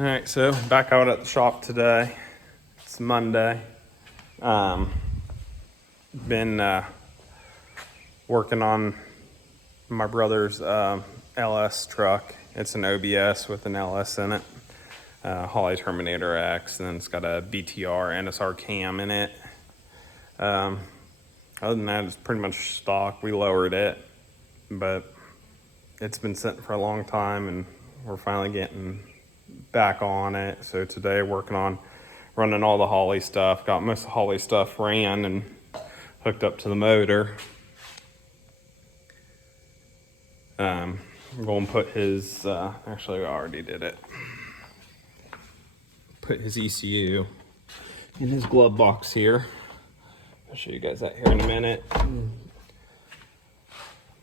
All right, so back out at the shop today. It's Monday. Been working on my brother's LS truck. It's an OBS with an LS in it. Holley Terminator X, and then it's got a BTR NSR cam in it. Other than that, it's pretty much stock. We lowered it, but it's been sitting for a long time, and we're finally getting back on it. So today, working on running all the Holley stuff. Got most of the Holley stuff ran and hooked up to the motor. We're going to put his, actually I already did it. Put his ECU in his glove box here. I'll show you guys that here in a minute.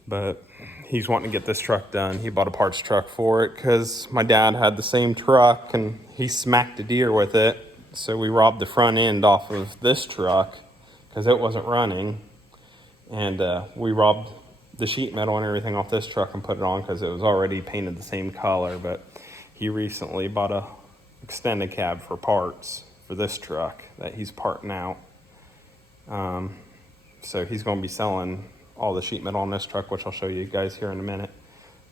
But he's wanting to get this truck done. He bought a parts truck for it because my dad had the same truck and he smacked a deer with it. So we robbed the front end off of this truck because it wasn't running. And we robbed the sheet metal and everything off this truck and put it on because it was already painted the same color. But he recently bought a extended cab for parts for this truck that he's parting out. So he's going to be selling all the sheet metal on this truck, which I'll show you guys here in a minute.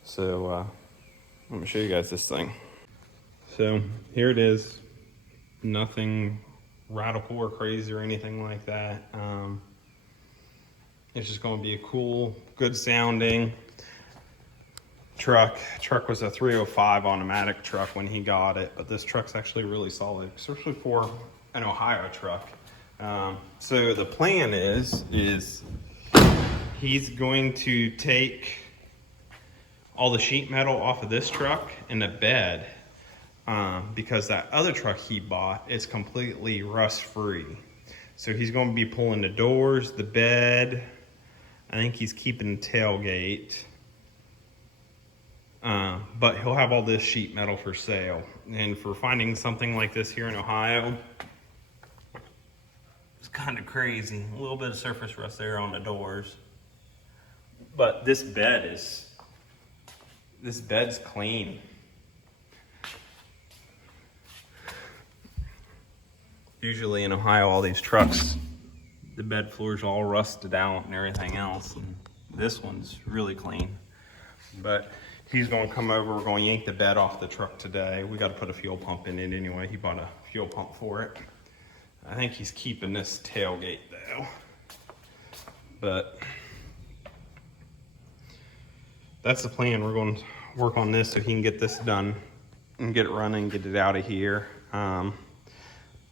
So let me show you guys this thing. So here it is. Nothing radical or crazy or anything like that. It's just going to be a cool, good sounding truck. Truck was a 305 automatic truck when he got it, but this truck's actually really solid, especially for an Ohio truck. So the plan is he's going to take all the sheet metal off of this truck and the bed, because that other truck he bought is completely rust free. So he's going to be pulling the doors, the bed. I think he's keeping the tailgate. But he'll have all this sheet metal for sale. And for finding something like this here in Ohio, it's kind of crazy. A little bit of surface rust there on the doors. But this bed's clean. Usually in Ohio, all these trucks, the bed floor's all rusted out and everything else. And this one's really clean. But he's going to come over. We're going to yank the bed off the truck today. We got to put a fuel pump in it anyway. He bought a fuel pump for it. I think he's keeping this tailgate though. But that's the plan. We're going to work on this so he can get this done and get it running, get it out of here.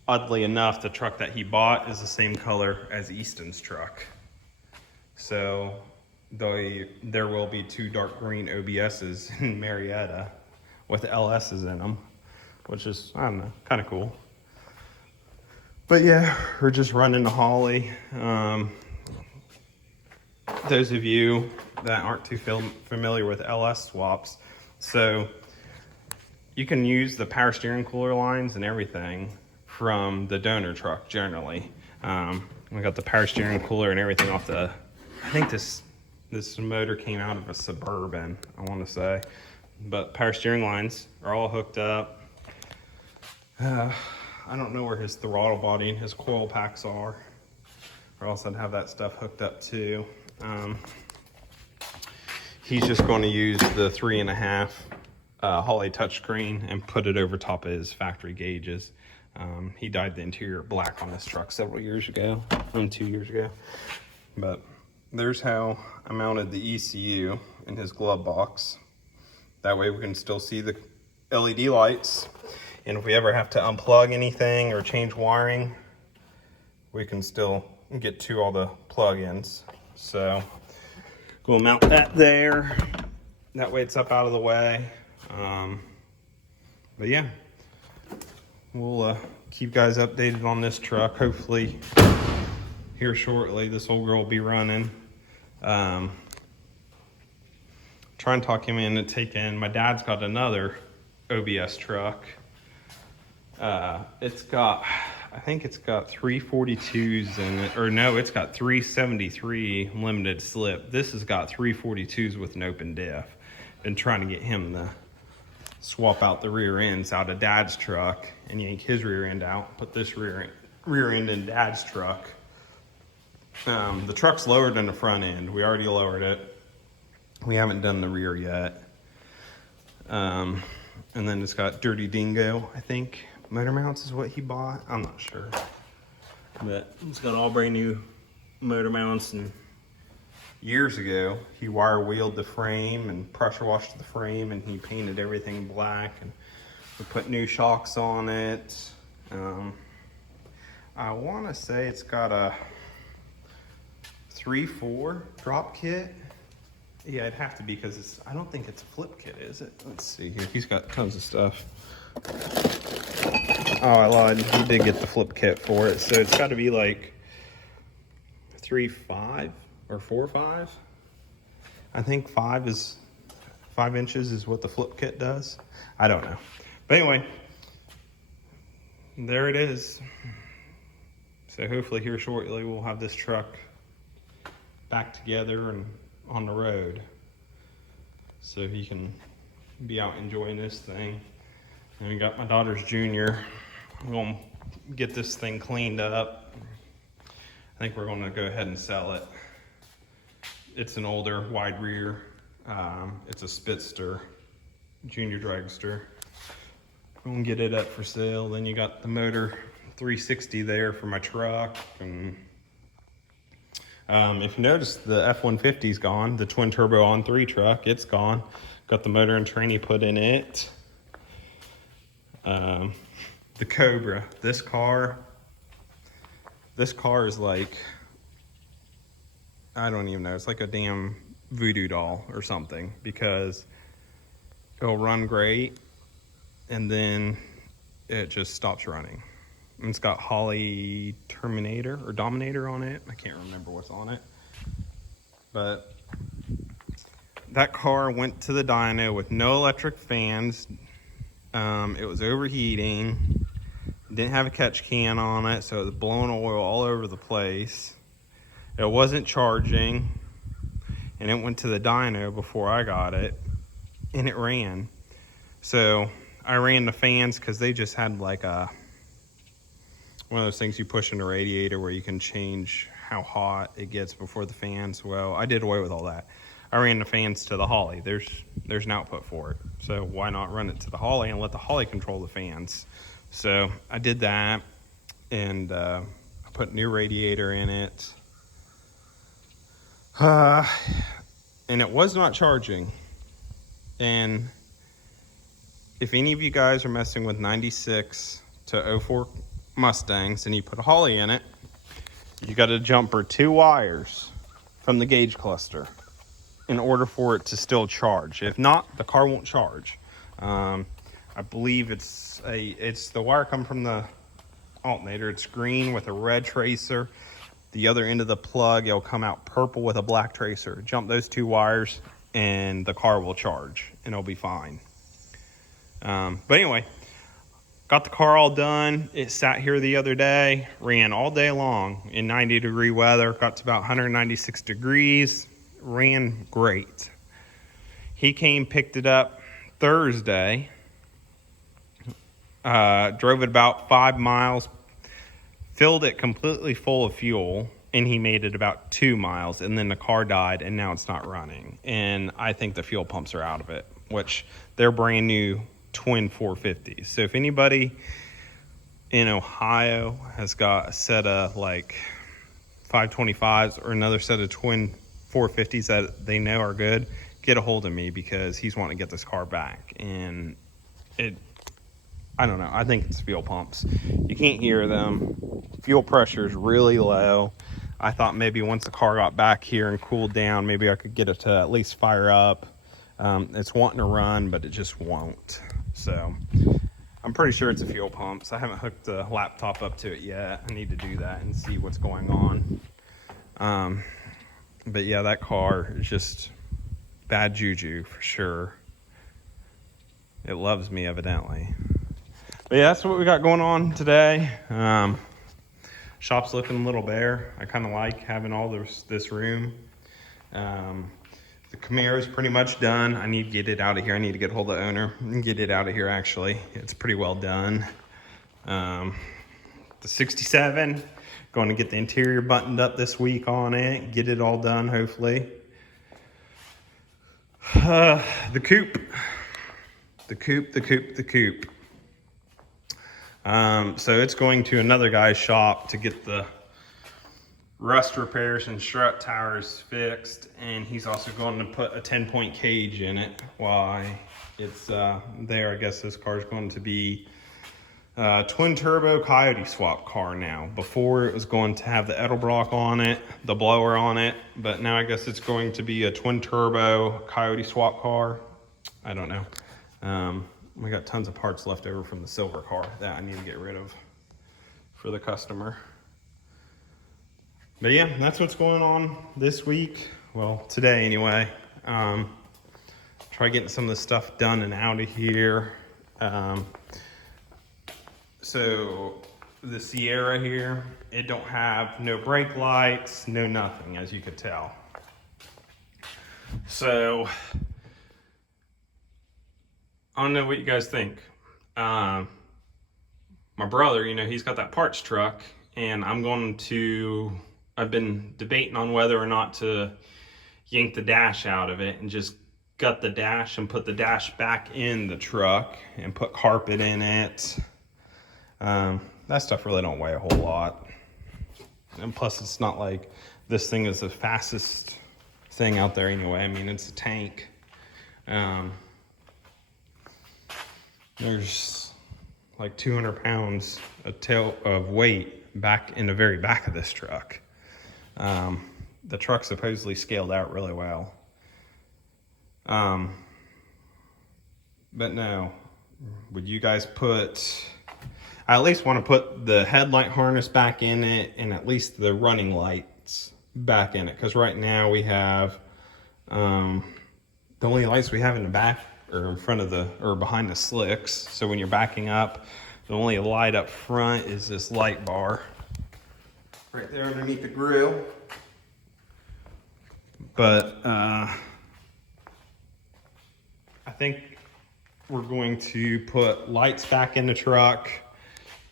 Oddly enough, the truck that he bought is the same color as Easton's truck. So there will be two dark green OBSs in Marietta with LSs in them, which is, I don't know, kind of cool. But yeah, we're just running the Holley. Those of you that aren't too familiar with LS swaps, so you can use the power steering cooler lines and everything from the donor truck generally. We got the power steering cooler and everything off the, I think this motor came out of a Suburban, I want to say. But power steering lines are all hooked up. I don't know where his throttle body and his coil packs are, or else I'd have that stuff hooked up too. He's just going to use the 3.5 Holley touchscreen and put it over top of his factory gauges. He dyed the interior black on this truck several years ago, 2 years ago. But there's how I mounted the ECU in his glove box. That way we can still see the LED lights. And if we ever have to unplug anything or change wiring, we can still get to all the plug-ins. So we'll mount that there. That way it's up out of the way. But yeah, we'll keep guys updated on this truck. Hopefully here shortly, this old girl will be running. Try and talk him into taking, my dad's got another OBS truck. It's got, I think it's got 342s in it, or no, it's got 373 limited slip. This has got 342s with an open diff. Been trying to get him the swap out the rear ends out of Dad's truck and yank his rear end out, put this rear end in Dad's truck. The truck's lower than the front end. We already lowered it. We haven't done the rear yet. And then it's got Dirty Dingo, I think. Motor mounts is what he bought. I'm not sure. But it's got all brand new motor mounts, and years ago he wire wheeled the frame and pressure washed the frame, and he painted everything black, and we put new shocks on it. I want to say it's got a 3/4 drop kit. Yeah, it'd have to be, because I don't think it's a flip kit, is it? Let's see here. He's got tons of stuff. Oh, I lied. He did get the flip kit for it. So it's got to be like 3.5 or 4.5. I think 5 inches is what the flip kit does. I don't know. But anyway, there it is. So hopefully here shortly we'll have this truck back together and on the road, so he can be out enjoying this thing. And we got my daughter's Junior. I'm gonna get this thing cleaned up. I think we're gonna go ahead and sell it. It's an older wide rear. It's a Spitster, Junior dragster. We're gonna get it up for sale. Then you got the motor 360 there for my truck. And if you notice, the F-150's gone. The twin turbo on-3 truck, it's gone. Got the motor and tranny put in it. The Cobra, this car is like, I don't even know, it's like a damn voodoo doll or something, because it'll run great and then it just stops running. And it's got Holley Terminator or Dominator on it. I can't remember what's on it. But that car went to the dyno with no electric fans. It was overheating. Didn't have a catch can on it, so it was blowing oil all over the place. It wasn't charging, and it went to the dyno before I got it, and it ran. So I ran the fans because they just had like one of those things you push in the radiator where you can change how hot it gets before the fans. Well, I did away with all that. I ran the fans to the Holley. There's an output for it. So why not run it to the Holley and let the Holley control the fans? So I did that, and I put a new radiator in it. And it was not charging. And if any of you guys are messing with 96 to 04 Mustangs and you put a Holley in it, you got to jumper 2 wires from the gauge cluster in order for it to still charge. If not, the car won't charge. I believe it's the wire come from the alternator. It's green with a red tracer. The other end of the plug, it'll come out purple with a black tracer. Jump those 2 wires and the car will charge and it'll be fine. But anyway, got the car all done. It sat here the other day, ran all day long in 90-degree weather, got to about 196 degrees, ran great. He came, picked it up Thursday, drove it about 5 miles, filled it completely full of fuel, and he made it about 2 miles, and then the car died, and now it's not running. And I think the fuel pumps are out of it, which they're brand new twin 450s. So if anybody in Ohio has got a set of like 525s or another set of twin 450s that they know are good, get a hold of me, because he's wanting to get this car back. And I don't know, I think it's fuel pumps. You can't hear them. Fuel pressure is really low. I thought maybe once the car got back here and cooled down, maybe I could get it to at least fire up. It's wanting to run, but it just won't. So I'm pretty sure it's a fuel pump. So I haven't hooked the laptop up to it yet. I need to do that and see what's going on. But yeah, that car is just bad juju for sure. It loves me, evidently. But yeah, that's what we got going on today. Shop's looking a little bare. I kind of like having all this room. The Camaro's pretty much done. I need to get it out of here. I need to get a hold of the owner and get it out of here, actually. It's pretty well done. The 67, going to get the interior buttoned up this week on it. Get it all done, hopefully. The coupe. So it's going to another guy's shop to get the rust repairs and strut towers fixed, and he's also going to put a 10-point cage in it. Why it's there, I guess this car is going to be a twin turbo Coyote swap car now. Before it was going to have the Edelbrock on it, the blower on it, but now I guess it's going to be a twin turbo Coyote swap car. I don't know. We got tons of parts left over from the silver car that I need to get rid of for the customer. But yeah, that's what's going on this week. Well, today anyway. Try getting some of the stuff done and out of here. So the Sierra here, it don't have no brake lights, no nothing, as you could tell. So I don't know what you guys think. My brother, you know, he's got that parts truck, and I've been debating on whether or not to yank the dash out of it and just gut the dash and put the dash back in the truck and put carpet in it. That stuff really don't weigh a whole lot. And plus, it's not like this thing is the fastest thing out there anyway. I mean, it's a tank. There's like 200 pounds of weight back in the very back of this truck. The truck supposedly scaled out really well. But no, would you guys I at least want to put the headlight harness back in it and at least the running lights back in it. Because right now we have, the only lights we have in the back or in front of or behind the slicks. So when you're backing up, the only light up front is this light bar right there underneath the grill. But I think we're going to put lights back in the truck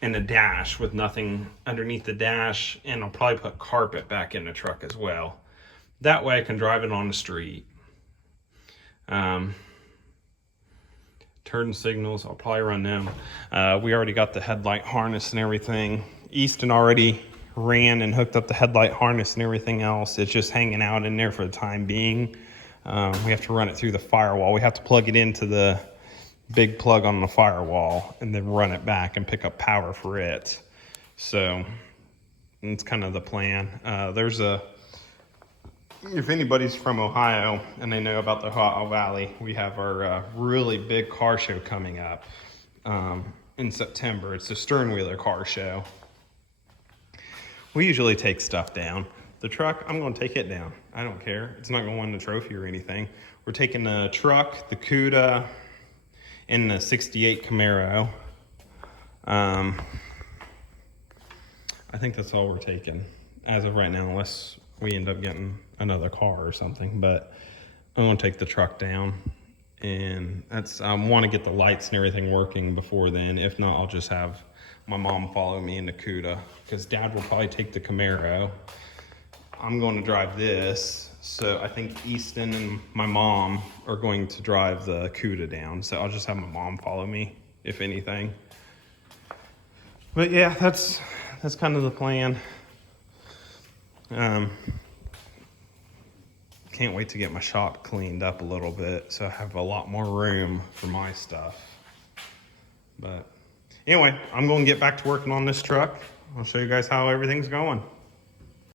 and a dash with nothing underneath the dash, and I'll probably put carpet back in the truck as well. That way I can drive it on the street. Turn signals, I'll probably run them. We already got the headlight harness and everything. Easton already ran and hooked up the headlight harness and everything else. It's just hanging out in there for the time being. We have to run it through the firewall. We have to plug it into the big plug on the firewall and then run it back and pick up power for it. So it's kind of the plan. If anybody's from Ohio and they know about the Ohio Valley, we have our really big car show coming up in September. It's the Sternwheeler car show. We usually take stuff down. The truck, I'm going to take it down. I don't care. It's not going to win the trophy or anything. We're taking the truck, the Cuda, and the 68 Camaro. I think that's all we're taking as of right now, unless we end up getting another car or something. But I'm going to take the truck down, and I want to get the lights and everything working before then. If not, I'll just have my mom follow me in the Cuda, because Dad will probably take the Camaro. I'm going to drive this, so I think Easton and my mom are going to drive the Cuda down. So I'll just have my mom follow me, if anything. But yeah, that's kind of the plan. Can't wait to get my shop cleaned up a little bit, so I have a lot more room for my stuff. But anyway, I'm going to get back to working on this truck. I'll show you guys how everything's going.